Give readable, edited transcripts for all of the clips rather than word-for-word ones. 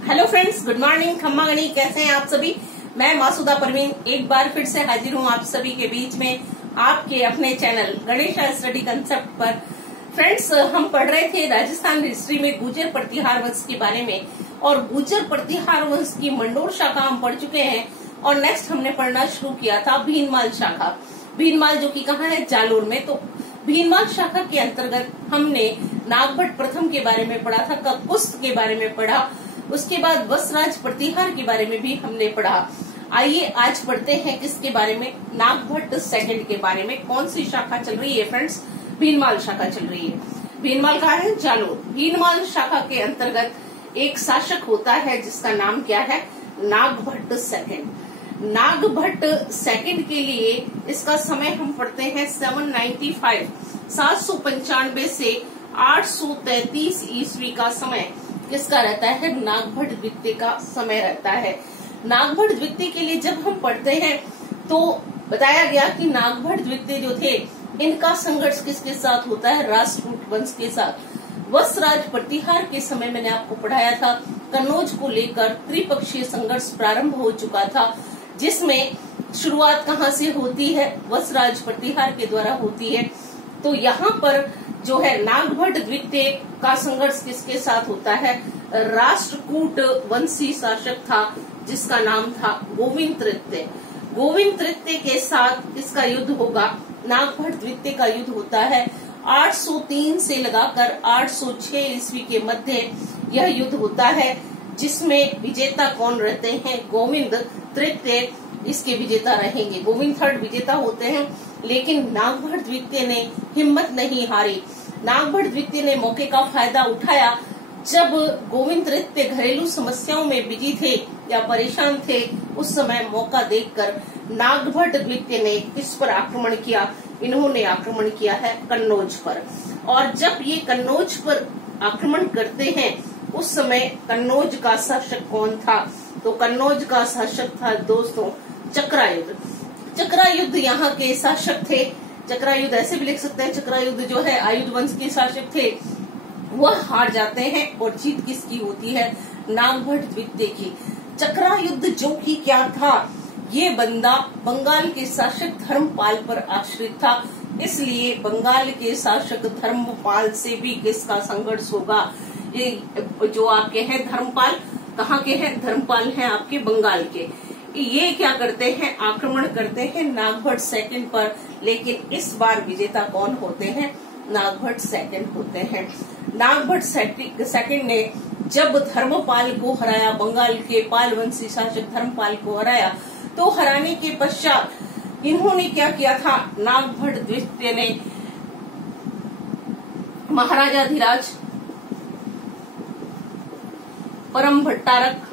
Hello friends, good morning. खम्मा गणी, कैसे हैं आप सभी। मैं मासूदा परवीन एक बार फिर से हाजिर हूँ आप सभी के बीच में आपके अपने चैनल गणेशा स्टडी कंसेप्ट पर। फ्रेंड्स, हम पढ़ रहे थे राजस्थान हिस्ट्री में गुर्जर प्रतिहार वंश के बारे में, और गुर्जर प्रतिहार वंश की मंडोर शाखा हम पढ़ चुके हैं। और नेक्स्ट हमने पढ़ना शुरू किया था भीनमाल शाखा। भीनमाल जो कि कहाँ है, जालोर में। तो भीनमाल शाखा के अंतर्गत हमने नागभट्ट प्रथम के बारे में पढ़ा था, ककुस्त के बारे में पढ़ा, उसके बाद वसराज प्रतिहार के बारे में भी हमने पढ़ा। आइए आज पढ़ते हैं किसके बारे में, नागभट्ट सेकंड के बारे में। कौन सी शाखा चल रही है फ्रेंड्स, भीनमाल शाखा चल रही है। भीनमाल कहाँ है, जालोर। भीनमाल शाखा के अंतर्गत एक शासक होता है जिसका नाम क्या है, नागभट्ट सेकंड। नागभट्ट सेकंड के लिए इसका समय हम पढ़ते हैं 795 795 से 833 ईस्वी का समय किसका रहता है, नागभट्ट द्वितीय का समय रहता है। नागभट्ट द्वितीय के लिए जब हम पढ़ते हैं तो बताया गया कि नागभट्ट द्वितीय जो थे इनका संघर्ष किसके साथ होता है, राष्ट्रकूट वंश के साथ। वसराज प्रतिहार के समय मैंने आपको पढ़ाया था, कन्नौज को लेकर त्रिपक्षीय संघर्ष प्रारंभ हो चुका था, जिसमें शुरुआत कहाँ से होती है, वसराज प्रतिहार के द्वारा होती है। तो यहाँ पर जो है नागभट्ट द्वितीय का संघर्ष किसके साथ होता है, राष्ट्रकूट वंशी शासक था जिसका नाम था गोविंद तृतीय। गोविंद तृतीय के साथ इसका युद्ध होगा, नागभट्ट द्वितीय का युद्ध होता है 803 से लगाकर 806 ईस्वी के मध्य यह युद्ध होता है, जिसमें विजेता कौन रहते हैं, गोविंद तृतीय इसके विजेता रहेंगे। गोविंद थर्ड विजेता होते हैं, लेकिन नागभट्ट द्वितीय ने हिम्मत नहीं हारी। नागभट्ट द्वितीय ने मौके का फायदा उठाया। जब गोविंद तृतीय घरेलू समस्याओं में बिजी थे या परेशान थे, उस समय मौका देखकर नागभट्ट द्वितीय ने किस पर आक्रमण किया, इन्होंने आक्रमण किया है कन्नौज पर। और जब ये कन्नौज पर आक्रमण करते हैं उस समय कन्नौज का शासक कौन था, तो कन्नौज का शासक था दोस्तों चक्रायुध। चक्रायुध यहाँ के शासक थे। चक्रायुध ऐसे भी लिख सकते हैं, चक्रायुध जो है आयुध वंश के शासक थे, वह हार जाते हैं और जीत किसकी होती है, नागभट्ट द्वितीय की। चक्रायुध जो कि क्या था, ये बंदा बंगाल के शासक धर्मपाल पर आश्रित था, इसलिए बंगाल के शासक धर्मपाल से भी किसका संघर्ष होगा। ये जो आपके हैं धर्मपाल, कहाँ के हैं, धर्मपाल हैं आपके बंगाल के। ये क्या करते हैं, आक्रमण करते हैं नागभट्ट सेकंड पर, लेकिन इस बार विजेता कौन होते हैं, नागभट्ट सेकंड होते हैं। नागभट्ट सेकंड ने जब धर्मपाल को हराया, बंगाल के पाल वंशी शासक धर्मपाल को हराया, तो हराने के पश्चात इन्होंने क्या किया था, नागभट्ट द्वितीय ने महाराजाधिराज, परम भट्टारक,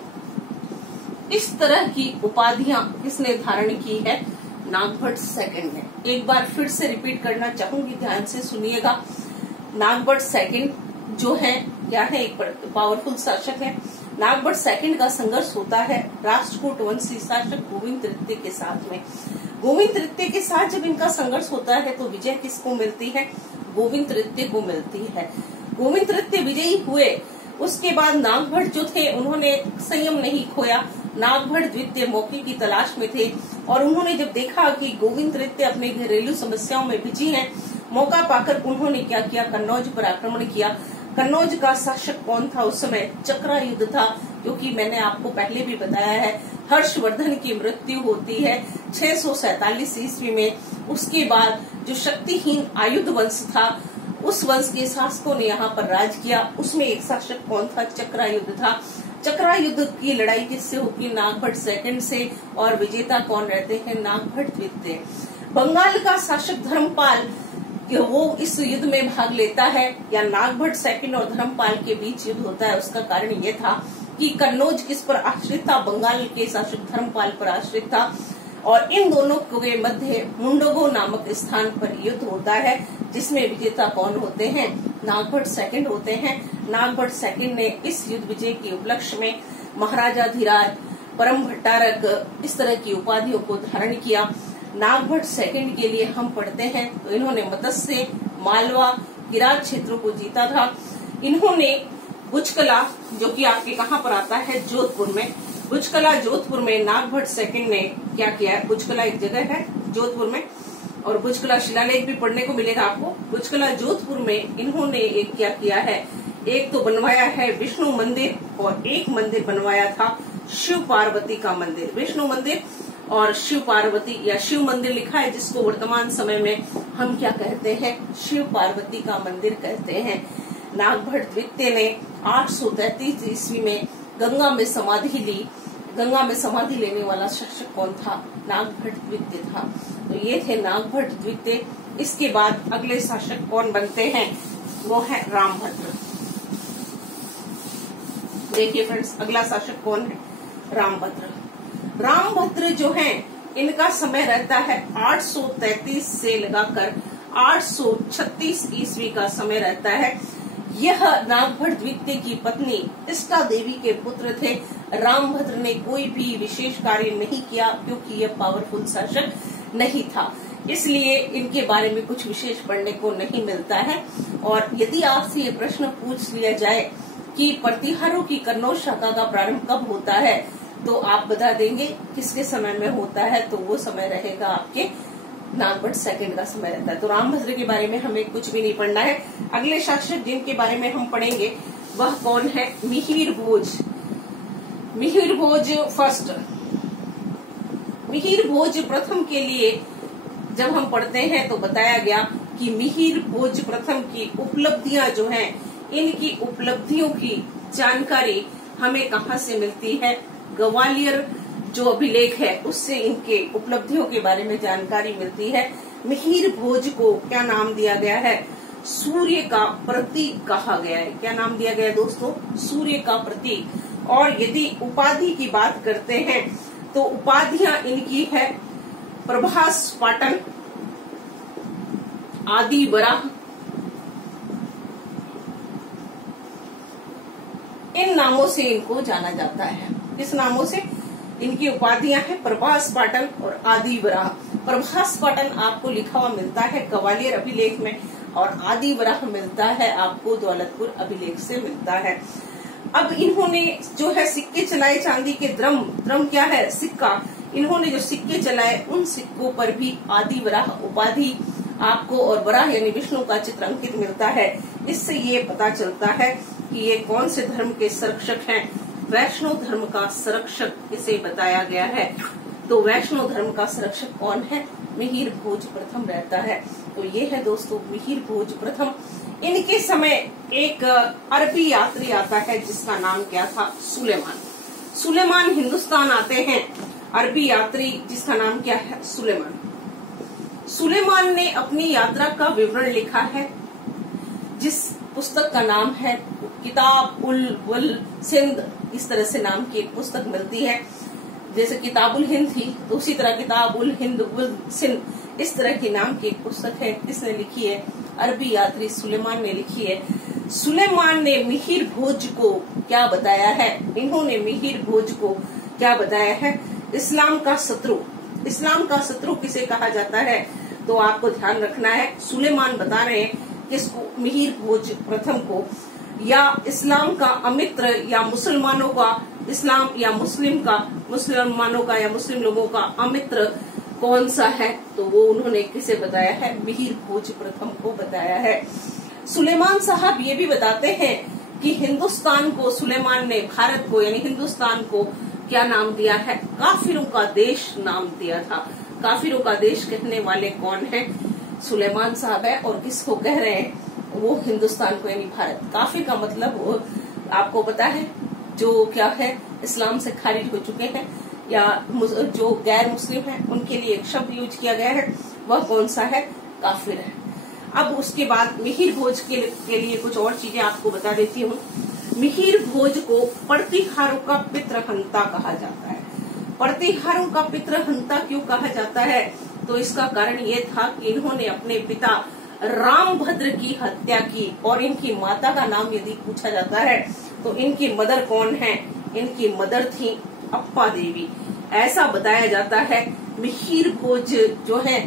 इस तरह की उपाधियां किसने धारण की है, नागभट्ट सेकंड ने। एक बार फिर से रिपीट करना चाहूंगी, ध्यान से सुनिएगा। नागभट्ट सेकंड जो है क्या है, एक पावरफुल शासक है। नागभट्ट सेकंड का संघर्ष होता है राष्ट्रकूट वंशी शासक गोविंद तृतीय के साथ में। गोविंद तृतीय के साथ जब इनका संघर्ष होता है तो विजय किसको मिलती है, गोविंद तृतीय को मिलती है। गोविंद तृतीय विजयी हुए, उसके बाद नागभट्ट जो थे उन्होंने संयम नहीं खोया। नागभट्ट द्वितीय मौके की तलाश में थे, और उन्होंने जब देखा कि गोविंद तृतीय अपने घरेलू समस्याओं में बिजी हैं, मौका पाकर उन्होंने क्या किया, कन्नौज पर आक्रमण किया। कन्नौज का शासक कौन था उस समय, चक्रायुध था, क्योंकि मैंने आपको पहले भी बताया है हर्षवर्धन की मृत्यु होती है 647 ईस्वी में। उसके बाद जो शक्तिहीन आयुध वंश था, उस वंश के शासकों ने यहाँ पर राज किया। उसमें एक शासक कौन था, चक्रायुध था। चक्रायुद्ध की लड़ाई किससे होगी, नागभट्ट सेकंड से, और विजेता कौन रहते हैं, नागभट्ट द्वितीय। बंगाल का शासक धर्मपाल वो इस युद्ध में भाग लेता है, या नागभट्ट सेकंड और धर्मपाल के बीच युद्ध होता है। उसका कारण ये था कि कन्नौज किस पर आश्रित था, बंगाल के शासक धर्मपाल पर आश्रित था, और इन दोनों के मध्य मुंडोगो नामक स्थान पर युद्ध होता है, जिसमें विजेता कौन होते हैं, नागभट्ट सेकंड होते हैं। नागभट्ट सेकंड ने इस युद्ध विजय के उपलक्ष्य में महाराजाधिराज, परम भट्टारक, इस तरह की उपाधियों को धारण किया। नागभट्ट सेकंड के लिए हम पढ़ते हैं तो इन्होंने मत्स्य, मालवा, किरात क्षेत्रों को जीता था। इन्होंने भुजकला, जो कि आपके कहाँ पर आता है, जोधपुर में। भुजकला जोधपुर में नागभट्ट सेकंड ने क्या किया है। भुजकला एक जगह है जोधपुर में, और भुजकला शिलालेख भी पढ़ने को मिलेगा आपको। भुजकला जोधपुर में इन्होंने एक क्या किया है, एक तो बनवाया है विष्णु मंदिर, और एक मंदिर बनवाया था शिव पार्वती का मंदिर। विष्णु मंदिर और शिव पार्वती, या शिव मंदिर लिखा है, जिसको वर्तमान समय में हम क्या कहते हैं, शिव पार्वती का मंदिर कहते हैं। नागभट्ट द्वितीय ने 833 ईस्वी में गंगा में समाधि ली। गंगा में समाधि लेने वाला शासक कौन था, नागभट्ट द्वितीय था। तो ये थे नागभट्ट द्वितीय। इसके बाद अगले शासक कौन बनते हैं, वो है रामभद्र। देखिए फ्रेंड्स, अगला शासक कौन है, रामभद्र। रामभद्र जो है, इनका समय रहता है 833 से लगाकर 836 ईस्वी का समय रहता है। यह नागभट्ट द्वितीय की पत्नी इष्टा देवी के पुत्र थे। रामभद्र ने कोई भी विशेष कार्य नहीं किया, क्योंकि यह पावरफुल शासक नहीं था, इसलिए इनके बारे में कुछ विशेष पढ़ने को नहीं मिलता है। और यदि आपसे ये प्रश्न पूछ लिया जाए कि प्रतिहारों की कन्नौज शाखा का प्रारंभ कब होता है, तो आप बता देंगे किसके समय में होता है, तो वो समय रहेगा आपके नागभट्ट सेकंड का समय रहता है। तो रामभद्र के बारे में हमें कुछ भी नहीं पढ़ना है। अगले शासक जिनके बारे में हम पढ़ेंगे वह कौन है, मिहिर भोज। मिहिर भोज फर्स्ट। मिहिर भोज प्रथम के लिए जब हम पढ़ते हैं तो बताया गया कि मिहिर भोज प्रथम की उपलब्धियां जो हैं, इनकी उपलब्धियों की जानकारी हमें कहाँ से मिलती है, ग्वालियर जो अभिलेख है उससे इनके उपलब्धियों के बारे में जानकारी मिलती है। मिहिर भोज को क्या नाम दिया गया है, सूर्य का प्रतीक कहा गया है। क्या नाम दिया गया है दोस्तों, सूर्य का प्रतीक। और यदि उपाधि की बात करते हैं तो उपाधियां इनकी है प्रभास पाटन, आदि वराह। इन नामों से इनको जाना जाता है। किस नामों से, इनकी उपाधियां हैं प्रभास पाटन और आदि वराह। प्रभास पाटन आपको लिखा हुआ मिलता है ग्वालियर अभिलेख में, और आदि वराह मिलता है आपको दौलतपुर अभिलेख से मिलता है। अब इन्होंने जो है सिक्के चलाए, चांदी के द्रम क्या है, सिक्का। इन्होंने जो सिक्के चलाए उन सिक्कों पर भी आदि वराह उपाधि आपको, और वराह यानी विष्णु का चित्र अंकित मिलता है। इससे ये पता चलता है कि ये कौन से धर्म के संरक्षक हैं, वैष्णव धर्म का संरक्षक इसे बताया गया है। तो वैष्णव धर्म का संरक्षक कौन है, मिहिर भोज प्रथम रहता है। तो ये है दोस्तों मिहिर भोज प्रथम। इनके समय एक अरबी यात्री आता है जिसका नाम क्या था, सुलेमान। सुलेमान हिंदुस्तान आते हैं, अरबी यात्री जिसका नाम क्या है, सुलेमान। सुलेमान ने अपनी यात्रा का विवरण लिखा है, जिस पुस्तक का नाम है किताब उल सिंध, इस तरह से नाम की एक पुस्तक मिलती है। जैसे किताबुल हिंद थी, तो उसी तरह किताब उल हिंद उल सिंध, इस तरह की नाम की एक पुस्तक है। किसने लिखी है, अरबी यात्री सुलेमान ने लिखी है। सुलेमान ने मिहिर भोज को क्या बताया है, इन्होंने मिहिर भोज को क्या बताया है, इस्लाम का शत्रु। इस्लाम का शत्रु किसे कहा जाता है, तो आपको ध्यान रखना है, सुलेमान बता रहे हैं किसको, मिहिर भोज प्रथम को। या इस्लाम का अमित्र, या मुसलमानों का, इस्लाम या मुस्लिम का, मुसलमानों का या मुस्लिम लोगों का अमित्र कौन सा है, तो वो उन्होंने किसे बताया है, मिहिर भोज प्रथम को बताया है। सुलेमान साहब ये भी बताते हैं कि हिंदुस्तान को, सुलेमान ने भारत को यानी हिंदुस्तान को क्या नाम दिया है, काफिरों का देश नाम दिया था। काफिरों का देश कहने वाले कौन है, सुलेमान साहब है। और किसको कह रहे हैं, वो हिंदुस्तान को यानी भारत। काफिर का मतलब वो आपको पता है, जो क्या है, इस्लाम से खारिज हो चुके हैं या जो गैर मुस्लिम हैं, उनके लिए एक शब्द यूज किया गया है, वह कौन सा है, काफिर है। अब उसके बाद मिहिर भोज के लिए कुछ और चीजें आपको बता देती हूँ। मिहिर भोज को प्रतिहारों का पितृहंता कहा जाता है। प्रतिहारों का पितृहंता क्यों कहा जाता है, तो इसका कारण ये था कि इन्होंने अपने पिता रामभद्र की हत्या की। और इनकी माता का नाम यदि पूछा जाता है तो इनकी मदर कौन है, इनकी मदर थी अप्पा देवी, ऐसा बताया जाता है। मिहिर भोज जो है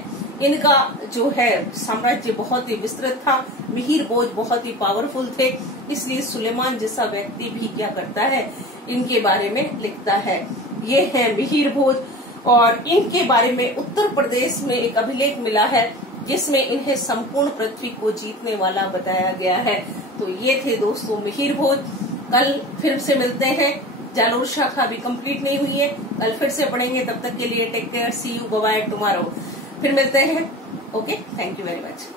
इनका जो है साम्राज्य बहुत ही विस्तृत था। मिहिर भोज बहुत ही पावरफुल थे, इसलिए सुलेमान जैसा व्यक्ति भी क्या करता है, इनके बारे में लिखता है। ये है मिहिर भोज, और इनके बारे में उत्तर प्रदेश में एक अभिलेख मिला है जिसमें इन्हें संपूर्ण पृथ्वी को जीतने वाला बताया गया है। तो ये थे दोस्तों मिहिर भोज। कल फिर से मिलते हैं। जालोर शाखा अभी कंप्लीट नहीं हुई है, कल फिर से पढ़ेंगे। तब तक के लिए take care, see you, bye bye, tomorrow फिर मिलते हैं। Okay, thank you very much.